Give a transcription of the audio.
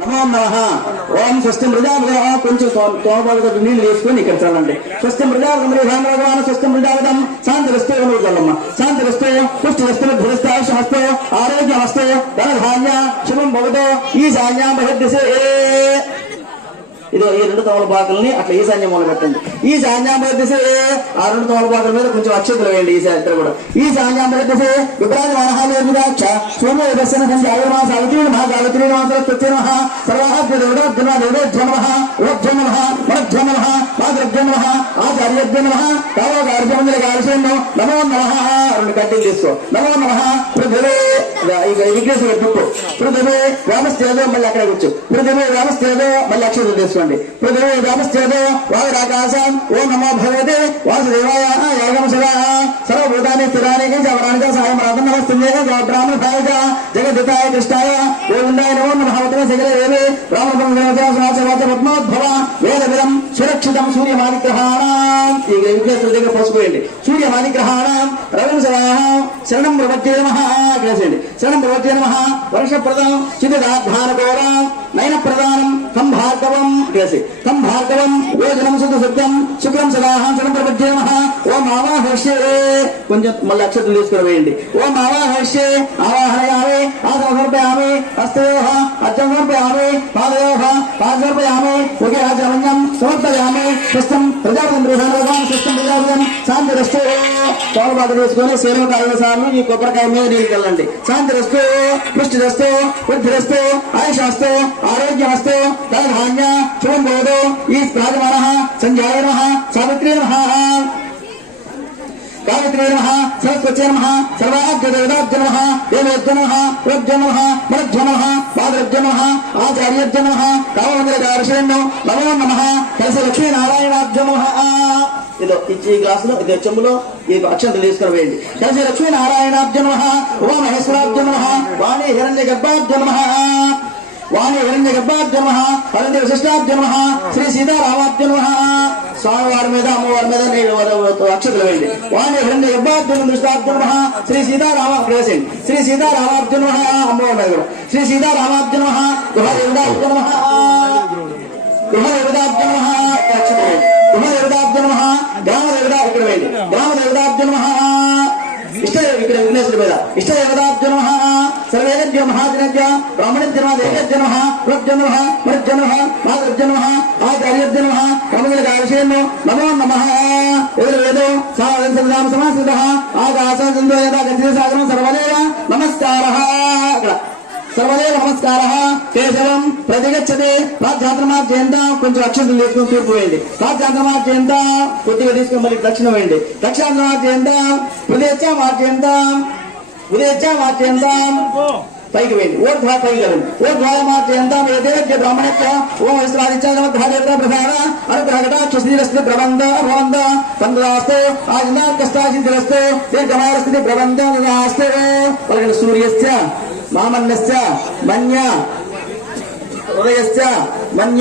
నమో నమః. ఓం స్వస్తి మృజాభగవ. కొంచెం తోమబాలుగా నీళ్లు వేసుకొని ఇక్కడ చల్లండి. స్వస్తి మృజాభగవాన్ స్వస్తి మృజావతం శాంతి వస్తు చల్లమ్మ. శాంతి వస్తు పుష్టి వస్తు ధృస్తాశమస్తు ఆరోగ్యమస్తు ధనధాన్య శుభం భవతో ఈశాన్య బహిర్దిశే. ఇదో ఈ రెండు తమలపాకుల్ని అట్లా ఈశాన్య మూల పెట్టండి. ఈశాన్య బహిర్దిశే. ఆ రెండు తమలపాకుల మీద కొంచెం అక్షతలు వేయండి. ఈశాన్య కూడా ఈశాన్య బహిర్దిశే. విభ్రాజమానహాక్ష సోమో దర్శన సంధ్యాయమా సావిత్రి నమః సావిత్రి నమః సరస్వతి నమః సర్వాభ్యుదోద్యమ దేవేభ్యో నమః ఓభ్యో నమః మనభ్యో నమః మాతృభ్యో నమః ఆచార్యభ్యో నమః కావగార్జమంజలగార్షేణో నమో నమః. రెండు కడ్డీలు తీసుకో. నమో నమః. పృథివే విఘ్నేశ్వర పుట్టు. పృథివే రామస్థేదో మళ్ళీ అక్కడ కూర్చో. పృథివే రామస్థేదో మళ్ళీ అక్షతలు తీసుకోండి. పృథివే రామస్థేదో వాయురాకాశం ఓం నమో భగవతే వాసుదేవాయ యాగం శివాయ సర్వభూతాని స్థిరాని జవరానిక సాయం రాధం నమస్తే బ్రాహ్మణ భావిక జగద్దితాయ కృష్ణాయ గోవిందాయ నమో నమః. సకల దేవే బ్రాహ్మణోద్భవ వేద విదం సురక్షితం సూర్యమానిగ్రహాణం. ఈ విఘ్నేశ్వర దగ్గర పసుపోయండి. సూర్యమానిగ్రహాణం రవింశవాహం శరణం ప్రపత్యే నమః. కేసండి. శరణం ప్రపత్యే నమః. వర్షప్రదం చిదాధ్యానకోరం నయన ప్రదానం తం భార్గవం కేసి తం భార్గవం యోజనం శుద్ధ సత్యం శుక్రం సదాహం శరణం ప్రపత్యే నమః. ఓం ఆవాహర్షే. కొంచెం మళ్ళీ అక్షతలు తీసుకుని వేయండి. ఓం ఆవాహర్షే ఆవాహయామి ఆసనం సమర్పయామి హస్తయోః అర్చనం సమర్పయామి పాదయోః పాద సమర్పయామి ఒకే ఆచమన్యం సమర్పయామి. స్వస్థం ప్రజాపతిం గృహాన్ స్వస్థం ప్రజాపతిం శాంతి రస్తు. తోమబాటు వేసుకొని సేవకు 5 సార్లు ఈ కొబ్బరికాయ మీద నీళ్ళు వెళ్ళండి. శాంతి రస్తు పుష్టి రస్తు వృద్ధి రస్తు ఆయుషాస్తు ఆరోగ్యమస్తు ధనధాన్య శుభం భవతు ఈ రాజమానః సంధ్యాయ నమః సావిత్రి నమః గాయత్రీ నమః సరస్వత్యై నమః సర్వాభ్యుదయోదాభ్య నమః దేవేభ్య నమః వృభ్య నమః మనభ్య నమః మాతృభ్య నమః ఆచార్యభ్య నమః కామమంగళకార్షేణ్యో నమో నమః. కలిసి లక్ష్మీనారాయణాభ్య నమః. ఇదో ఈ గ్లాసులో ఇదే చెంబులో ఈ అక్షంతలు తీసుకుని వేయండి. కలిసి లక్ష్మీనారాయణాభ్య నమః ఉమామహేశ్వరాభ్య నమః వాణి హిరణ్య గర్భాభ్య నమః వాణి హిరణ్య గర్భాభ్య నమః హరంది విశిష్టాభ్య నమః శ్రీ సీతారామాభ్య నమః. స్వామివారి మీద అమ్మవారి మీద అక్షతలు వేయండి. వాణి హిరణ్య గర్భాభ్య దృష్టాభ్య నమః శ్రీ సీతారామ వేసేయండి. శ్రీ సీతారామాభ్య నమః అమ్మవారి మీద కూడా శ్రీ సీతారామాభ్య నమః గృహదేవతాభ్య నమః గృహదేవతాభ్య నమః అక్షతలు వేయండి. గృహదేవతాభ్య నమః గ్రామదేవత ఇక్కడ వేయండి. గ్రామదేవతాభ్య నమః ఇష్టదేవ ఇక్కడ విఘ్నేశ్వరి మీద ఇష్టదేవతాభ్య నమః సర్వేభ్యో మహాజనభ్య బ్రాహ్మణభ్య నమః దేవేభ్య నమః వృభ్య నమః మరుభ్య నమః మాతృభ్య నమః ఆచార్యభ్య నమః కామమంగళకార్షేణ్యో నమో నమః. ఎదుర్వేదో సాధన సమాశ్రితః ఆకాశందోయత గంధిసాగరం సర్వదేవ నమస్కారః. అక్కడ సర్వదేవ నమస్కారః. కేశవం ప్రతిగచ్చతే ప్రాధ్యాత్రమార్జయంత. కొంచెం అక్షంతలు తీసుకుని తూర్పు వేయండి. ప్రాధ్యాత్రమార్జయంత కొద్దిగా తీసుకుని మళ్ళీ దక్షిణ వేయండి. దక్షిణాంతమార్జయంత ఉదయచ్చామార్జయంత ఉదయచ్చామార్జయంత పైకి వేయండి. ఓర్ధ్వా పైకి కదండి. ఓర్ధ్వాయమార్జయంత ఏదేభ్య బ్రాహ్మణ్య ఓం విశ్రాదిత్యాధికార ప్రధాన అనుగ్రహకటాక్ష శ్రీరస్తి ప్రబంధ భవంత పంద్రాస్తే ఆజినార్కష్టాశిరస్తే దీర్ఘమారస్థితి ప్రబంధ నిరాస్తే. పలకండి. సూర్యస్య మామన్నస్య మన్య హృదయస్య మన్య